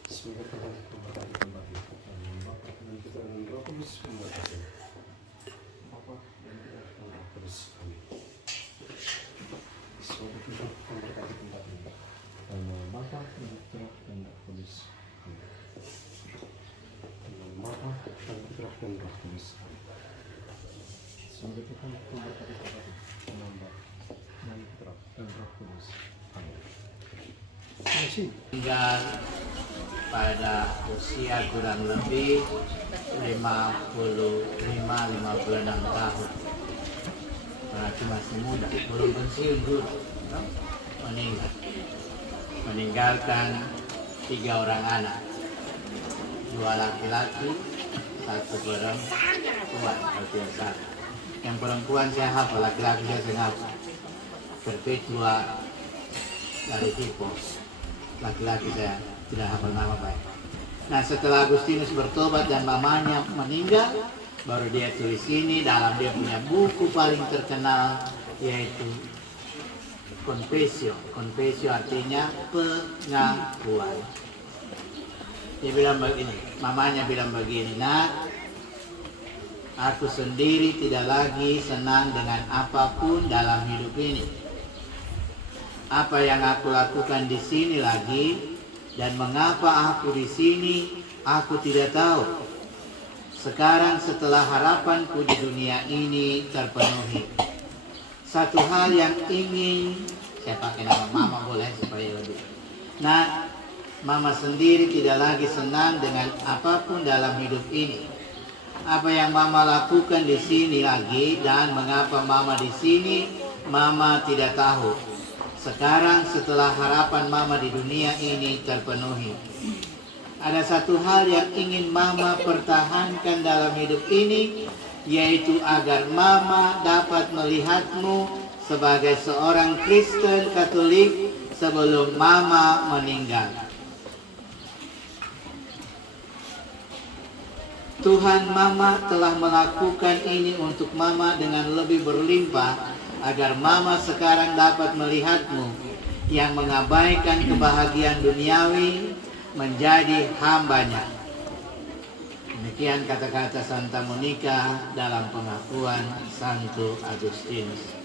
Semoga Tuhan memberkati kembali. Bapa dan Putra dan Roh Kudus memberkati. Bapa dan Putra dan Roh Kudus. Amin. Semoga Tuhan memberkati kembali. Bapa dan Putra dan Roh Kudus. Amin. Bapa dan Putra dan Roh Kudus. Amin. Semoga Tuhan memberkati kembali. Menambah dan Putra dan Roh Kudus. Amin. Tinggal pada usia kurang lebih 56 tahun. Berarti masih muda, belum pensiun dulu. Meninggalkan 3 orang anak, 2 laki-laki, 1 perempuan. Yang perempuan saya hafal, laki-laki saya hafal. Perpetua dari Hippo. Laki-laki saya tidak hafal nama baik. Nah, setelah Agustinus bertobat dan mamanya meninggal, baru dia tulis ini dalam dia punya buku paling terkenal, yaitu Confessio. Confessio artinya pengakuan. Dia bilang begini, mamanya bilang begini, "Nak, aku sendiri tidak lagi senang dengan apapun dalam hidup ini. Apa yang aku lakukan di sini lagi dan mengapa aku di sini, aku tidak tahu. Sekarang setelah harapanku di dunia ini terpenuhi, satu hal yang ingin," saya pakai nama mama boleh supaya lebih. "Nah, mama sendiri tidak lagi senang dengan apapun dalam hidup ini. Apa yang mama lakukan di sini lagi dan mengapa mama di sini, mama tidak tahu. Sekarang setelah harapan mama di dunia ini terpenuhi, ada satu hal yang ingin mama pertahankan dalam hidup ini, yaitu agar mama dapat melihatmu sebagai seorang Kristen Katolik sebelum mama meninggal. Tuhan mama telah melakukan ini untuk mama dengan lebih berlimpah, agar mama sekarang dapat melihatmu yang mengabaikan kebahagiaan duniawi menjadi hambanya." Demikian kata-kata Santa Monica dalam pengakuan Santo Agustinus.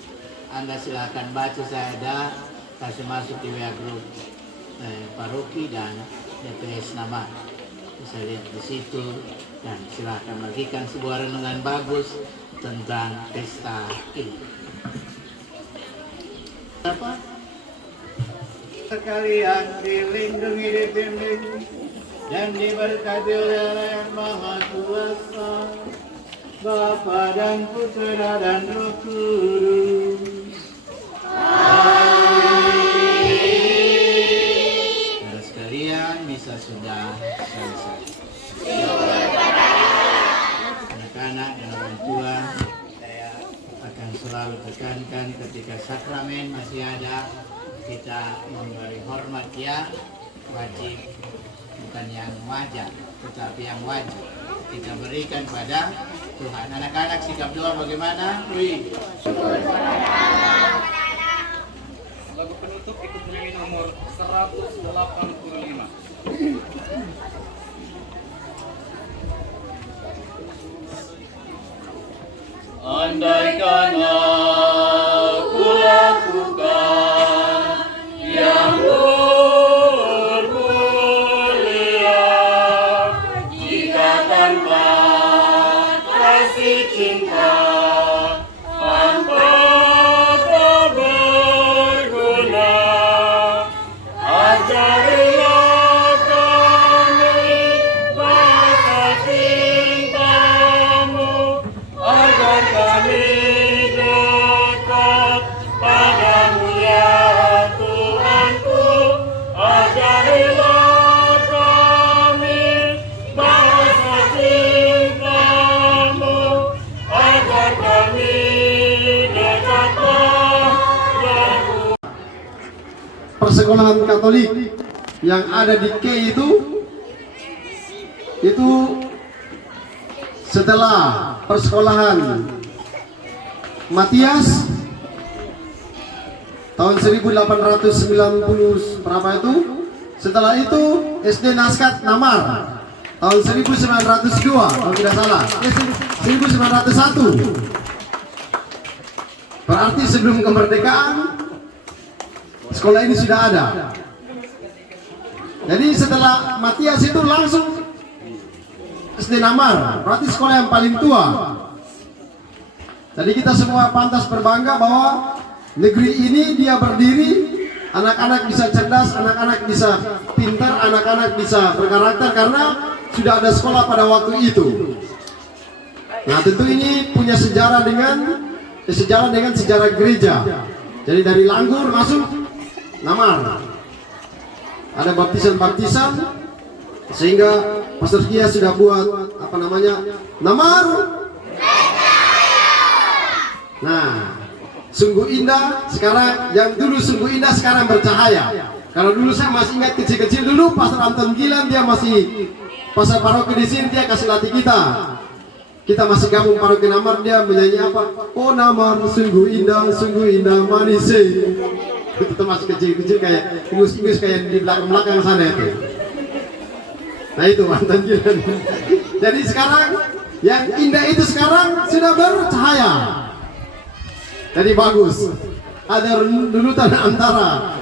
Anda silakan baca, saya ada kasih masuk di WA Group paroki dan DPS nama. Bisa lihat di situ dan silakan bagikan sebuah renungan bagus tentang pesta ini. Apa? sekalian dilindungi, dibimbing, dan diberkati oleh Allah yang Maha Kuasa, Bapa dan Putra dan Roh Kudus. Saudara sekalian, misa sudah selesai. Anak-anak dan orang tua, saya akan selalu tekankan ketika sakramen masih ada, kita memberi hormat ya, wajib, bukan yang wajar, tetapi yang wajib kita berikan pada Tuhan. Anak-anak sikap doa bagaimana? Wih. Lagu penutup ikut menyanyi nomor 185. Andaikan aku lakukan yang bermulia, jika tanpa kasih cinta hampa tak berguna. Ajarilah kami bahasa cintamu, agar kami dekat padamu ya Tuhanku. Ajarilah kami bahasa cintamu, agar kami dekat padamu. Persekolahan Katolik yang ada di K itu setelah persekolahan Matias tahun 1890 berapa itu, setelah itu SD Naskat Namar tahun 1902 kalau tidak salah, 1901, berarti sebelum kemerdekaan sekolah ini sudah ada. Jadi setelah Matias itu langsung SD Namar, berarti sekolah yang paling tua. Jadi kita semua pantas berbangga bahwa negeri ini dia berdiri, anak-anak bisa cerdas, anak-anak bisa pintar, anak-anak bisa berkarakter karena sudah ada sekolah pada waktu itu. Nah tentu ini punya sejarah dengan sejarah gereja. Jadi dari Langgur masuk Namar, ada baptisan sehingga Pastor Kia sudah buat apa namanya, Namar. Nah, sungguh indah sekarang, yang dulu sungguh indah sekarang bercahaya. Kalau dulu saya masih ingat kecil-kecil dulu Pastor Anton Gilan dia masih pastor paroki di sini, dia kasih latih kita. Kita masih gabung paroki Namar, dia menyanyi apa? Oh Namar sungguh indah manis. Itu masih kecil-kecil kayak ingus-ingus kayak di belakang sana itu. Nah itu Anton Gilan. Jadi sekarang yang indah itu sekarang sudah bercahaya. Jadi bagus. Ada runutan antara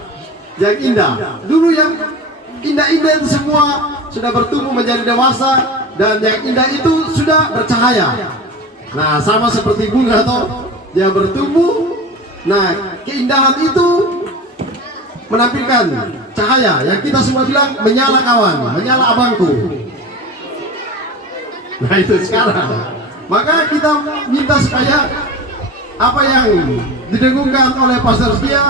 yang indah. Dulu yang indah-indah itu semua sudah bertumbuh menjadi dewasa, dan yang indah itu sudah bercahaya. Nah sama seperti bunga atau dia bertumbuh. Nah keindahan itu menampilkan cahaya yang kita semua bilang menyala kawan, menyala abangku. Nah itu sekarang. Maka kita minta supaya apa yang didengungkan oleh Pastor Setia,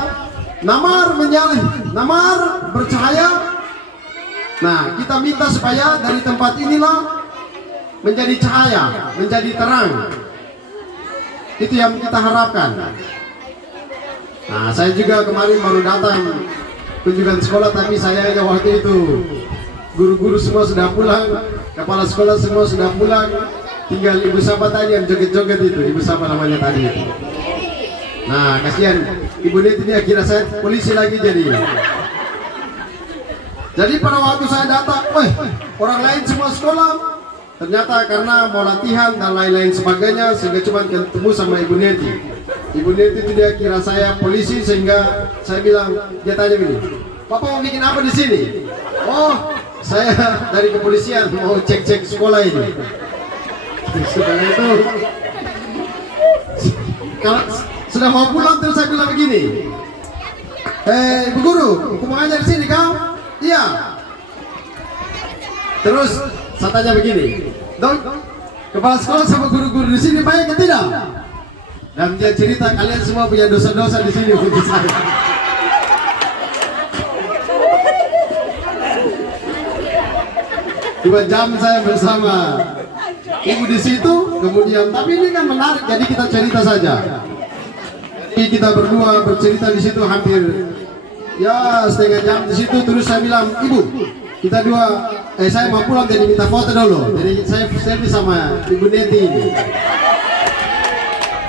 Namar menyala, Namar bercahaya. Nah kita minta supaya dari tempat inilah menjadi cahaya, menjadi terang. Itu yang kita harapkan. Nah saya juga kemarin baru datang kunjungan sekolah, tapi sayangnya waktu itu guru-guru semua sudah pulang, kepala sekolah semua sudah pulang, tinggal Ibu Sapa tadi yang joget-joget itu, Ibu Sapa namanya tadi itu. Nah kasihan Ibu Neti, dia kira saya polisi lagi jadi. Jadi pada waktu saya datang, orang lain semua sekolah, ternyata karena mau latihan dan lain-lain sebagainya, sehingga cuma ketemu sama Ibu Neti. Ibu Neti itu dia kira saya polisi, sehingga saya bilang, dia tanya begini, Papa mau bikin apa di sini? Oh, saya dari kepolisian mau cek-cek sekolah ini. Setelah itu, kalau sudah mau pulang terus saya bilang begini, Ibu guru, aku mau ngajar di sini kau? Iya. Terus saya tanya begini, Dok, kepala sekolah sama guru-guru di sini baik atau tidak? Dan dia cerita kalian semua punya dosa-dosa di sini untuk saya. Dua jam saya bersama ibu di situ, kemudian tapi ini kan menarik, jadi kita cerita saja. Jadi kita berdua bercerita di situ hampir ya setengah jam di situ. Terus saya bilang, ibu, kita dua, saya mau pulang jadi minta foto dulu. Jadi saya selfie sama ibu Neti ini.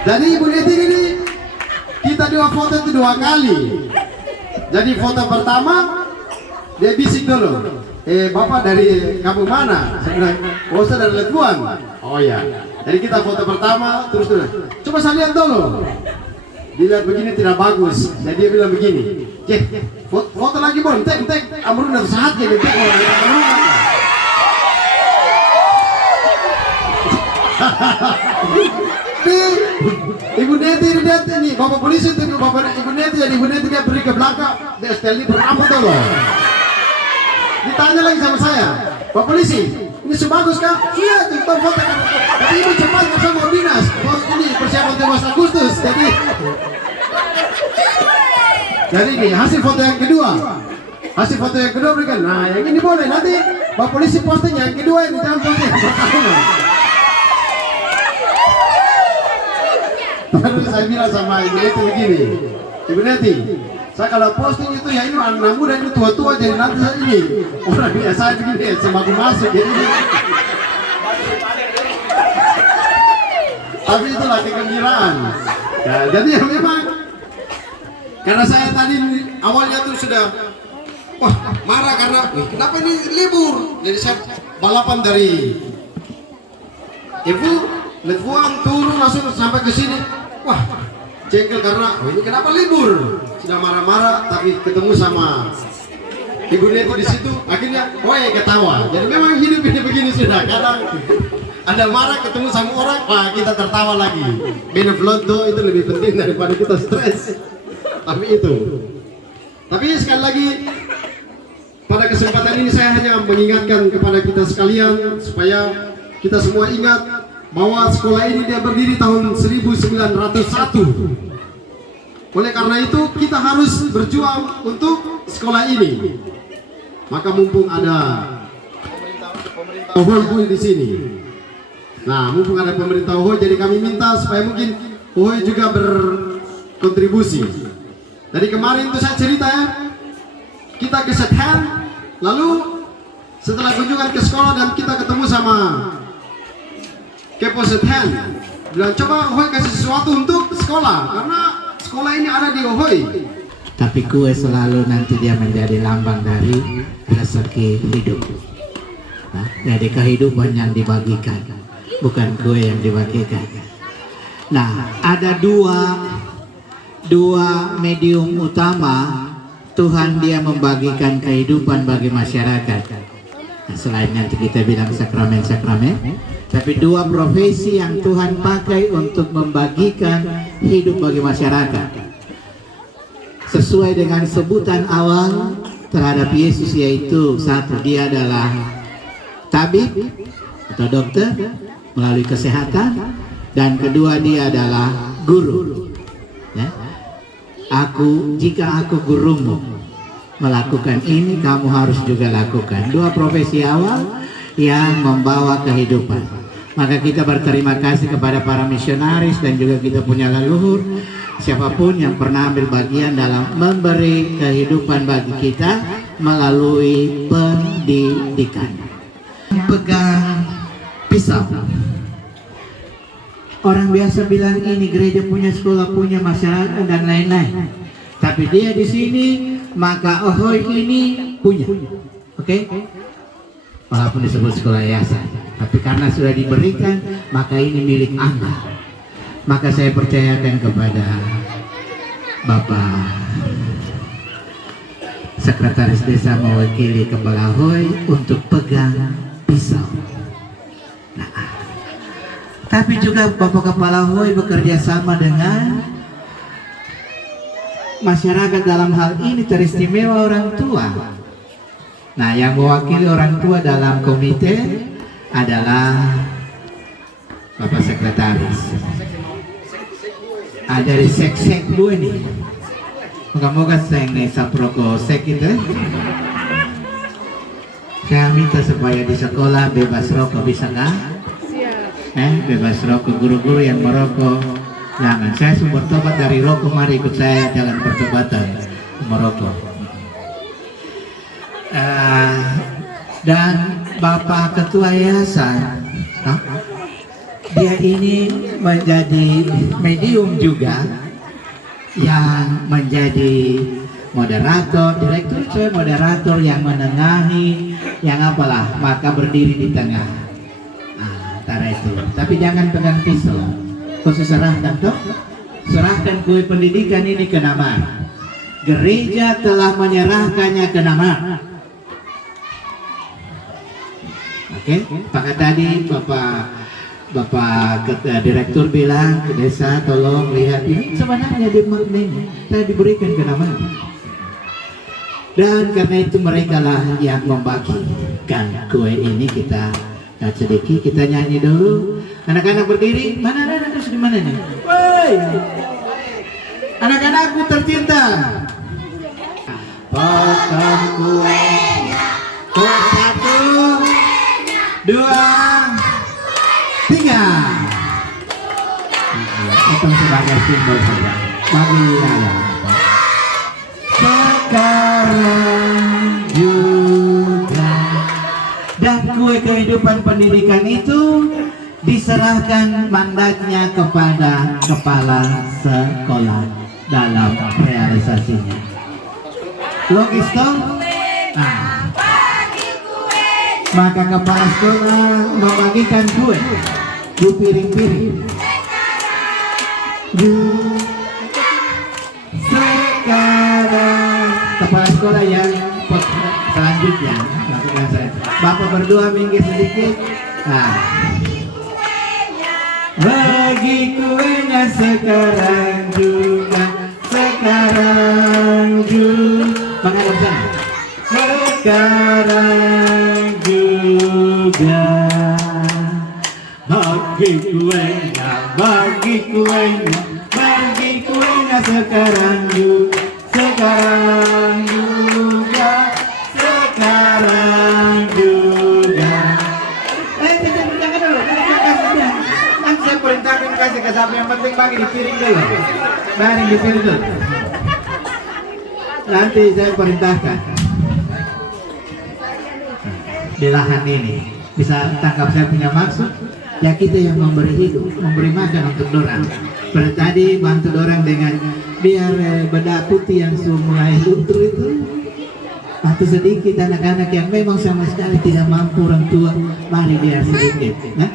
Jadi ibu Neti ini kita dua foto itu 2 kali. Jadi foto pertama dia bisik dulu. Bapak dari kampung mana? Saya bilang, oh saya dari Letuan. Oh ya. Jadi kita foto pertama terus dulu. Coba saya lihat dulu. Dilihat begini tidak bagus. Jadi dia bilang begini, foto lagi bon, tek amrun dan sehat ya tek. Ibu Neti lihat ini, bapak polisi itu bapak ibu Neti, jadi ibu Neti dia beri ke belakang, dia setel berapa dulu. Ditanya lagi sama saya, Pak polisi, ini sebagus kah? Iya, kita foto. Tapi ibu cepat saya mau dinas. Oh, ini persiapan 17 Agustus. Jadi ini hasil foto yang kedua. Hasil foto yang kedua berikan. Nah, yang ini boleh nanti Pak polisi posting yang kedua ini, jangan posting yang pertama. Lalu saya bilang sama Ibu Neti begini, Ibu Neti, saya kalau posting itu ya ini anak muda ini tua-tua, jadi nanti saya ini orang biasa begini semakin masuk jadi. Tapi itulah kegembiraan. Ya, jadi ya memang karena saya tadi awalnya tuh sudah marah karena kenapa ini libur. Jadi saya balapan dari ibu Letuan turun langsung sampai ke sini. Wah, jengkel karena ini kenapa libur? Sudah marah-marah tapi ketemu sama Ibu Neti di situ, akhirnya ketawa. Jadi memang hidup ini begini sudah. Kadang ada marah ketemu sama orang, wah kita tertawa lagi. Beneflonto itu lebih penting daripada kita stres. Tapi itu. Tapi sekali lagi pada kesempatan ini saya hanya mengingatkan kepada kita sekalian supaya kita semua ingat bahwa sekolah ini dia berdiri tahun 1901. Oleh karena itu kita harus berjuang untuk sekolah ini. Maka mumpung ada Ohoy di sini. Nah, mumpung ada pemerintah Ohoy, jadi kami minta supaya mungkin Ohoy juga berkontribusi. Dari kemarin itu saya cerita ya, kita ke Sethen, lalu setelah kunjungan ke sekolah dan kita ketemu sama Kepo Sethen, bilang coba Ohoy kasih sesuatu untuk sekolah karena sekolah ini ada di Ohoy. Tapi kue selalu nanti dia menjadi lambang dari rezeki hidup. Nah, jadi kehidupan yang dibagikan, bukan kue yang dibagikan. Nah, ada dua medium utama Tuhan dia membagikan kehidupan bagi masyarakat. Nah, selain nanti kita bilang sakramen-sakramen, tapi dua profesi yang Tuhan pakai untuk membagikan hidup bagi masyarakat. Sesuai dengan sebutan awal terhadap Yesus, yaitu satu, dia adalah tabib atau dokter melalui kesehatan, dan kedua dia adalah guru. Ya. Jika aku gurumu melakukan ini, kamu harus juga lakukan. Dua profesi awal yang membawa kehidupan. Maka kita berterima kasih kepada para misionaris dan juga kita punya leluhur, siapapun yang pernah ambil bagian dalam memberi kehidupan bagi kita melalui pendidikan. Pegang pisau. Orang biasa bilang ini gereja punya sekolah, punya masyarakat dan lain-lain. Tapi dia di sini, maka Ohoy ini punya. Oke? Walaupun disebut sekolah yayasan, tapi karena sudah diberikan, maka ini milik Anda. Maka saya percayakan kepada Bapak Sekretaris Desa mewakili Kepala Ohoy untuk pegang pisau. Nah, tapi juga Bapak Kepala Ohoy bekerja sama dengan masyarakat dalam hal ini teristimewa orang tua. Nah, yang mewakili orang tua dalam komite adalah Bapak Sekretaris. Ada di sek-sek dua nih. Moga-moga saya saproko sek itu. Saya minta supaya di sekolah bebas rokok, bisa nggak? Bebas rokok, guru-guru yang merokok jangan. Saya sumber tobat dari rokok, mari ikut saya jalan pertobatan merokok. Dan Bapak Ketua Yayasan, dia ini menjadi medium juga yang menjadi moderator, direktur saya moderator yang menengahi, yang apalah, maka berdiri di tengah. Antara itu, tapi jangan pegang pisau. Khusus serahkan toh, serahkan kue pendidikan ini ke nama. Gereja telah menyerahkannya ke nama. Oke, maka tadi Bapak Direktur bilang ke desa, tolong lihat ini sebenarnya di maknanya saya diberikan ke nama. Dan karena itu mereka lah yang membagikan kue ini. Kita sedikit, kita nyanyi dulu. Anak-anak berdiri. Mana anak-anak terus di mana nih? Woi, anak-anakku tercinta. Potong kuenya, satu, dua, tiga. Itu sebagai simbol saja. Bagi saya. Sekarang juga. Dan kue kehidupan pendidikan itu diserahkan mandatnya kepada kepala sekolah dalam realisasinya. Logis toh? Maka kepala sekolah membagikan kue di piring-piring. Sekarang kepala sekolah yang selanjutnya, Bapak berdua minggir sedikit. Bagi kuenya sekarang juga, sekarang juga. Menghadap sana. Sekarang juga. Bagi kuenya, bagi kuenya, bagi kuenya sekarang juga, sekarang juga, sekarang juga. Jangan dulu, nanti saya perintahkan kasih ke siapa yang penting bagi di piring dulu. Bagi di piring dulu. Nanti saya perintahkan di lahan ini. Bisa tangkap saya punya maksud? Ya kita yang memberi hidup, memberi makan untuk dorang. Seperti tadi bantu dorang dengan biar bedak putih yang sudah mulai luntur itu, atau sedikit anak-anak yang memang sama sekali tidak mampu orang tua, mari biar sedikit. Nah,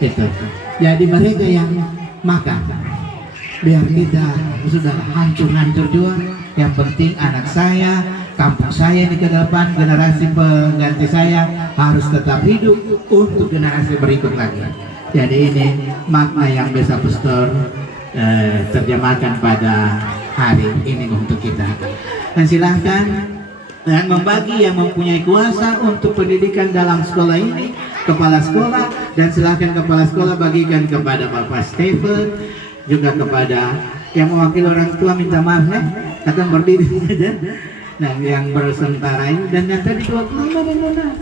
itu. Jadi mereka yang makan, biar kita sudah hancur-hancur juga. Yang penting anak saya, kampung saya ini ke depan, generasi pengganti saya harus tetap hidup untuk generasi berikut lagi. Jadi ini makna yang Desa Pastor terjemahkan pada hari ini untuk kita. Dan silahkan yang membagi, yang mempunyai kuasa untuk pendidikan dalam sekolah ini, kepala sekolah, dan silahkan kepala sekolah bagikan kepada Bapak Stephen, juga kepada yang mewakili orang tua minta maaf ya, akan berdiri saja. Nah, yang bersentara ini dan yang tadi dua mana?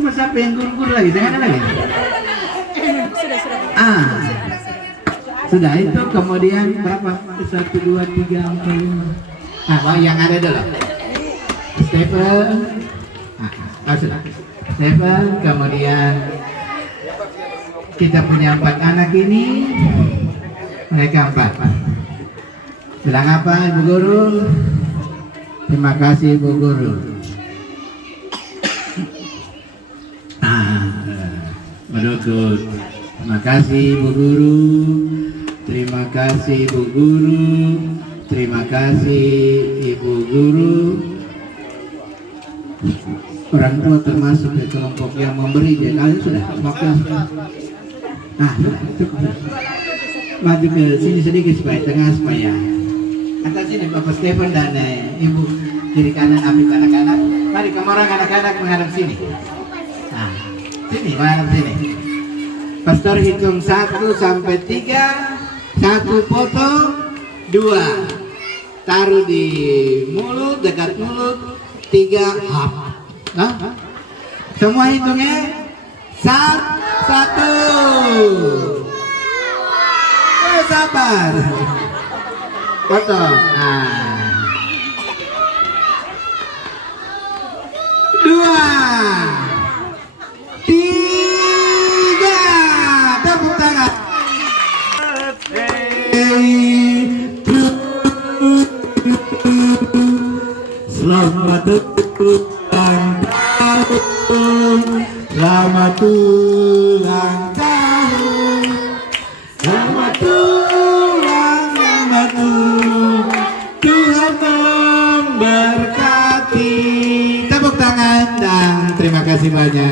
Masa apa yang guru-guru lagi? Jangan lagi. Sudah itu kemudian berapa? 1, 2, 3, 4, 5. Yang ada dulu. Stephen. Sudah. Stephen, kemudian kita punya 4 anak ini. Mereka 4. Bilang apa Ibu Guru? Terima kasih Ibu Guru. Berikut. Terima kasih Ibu Guru. Terima kasih Ibu Guru. Terima kasih Ibu Guru. Orang tua termasuk ke kelompok yang memberi. Kalian sudah makan. Cukup. Maju ke sini sedikit supaya tengah, supaya Atas sini Bapak Stephen dan Ibu kiri kanan Apip anak-anak. Mari kamu orang anak-anak menghadap sini. Nah, sini menghadap sini. Pastor hitung 1 sampai 3. 1 foto, 2 taruh di mulut, dekat mulut, 3 hap. Nah, semua hitungnya 1. Oh, sabar. Foto. Nah. 2, 3. Tepuk tangan. Selamat ulang tahun, selamat ulang tahun, selamat ulang tahun, Tuhan memberkati. Tepuk tangan dan terima kasih banyak.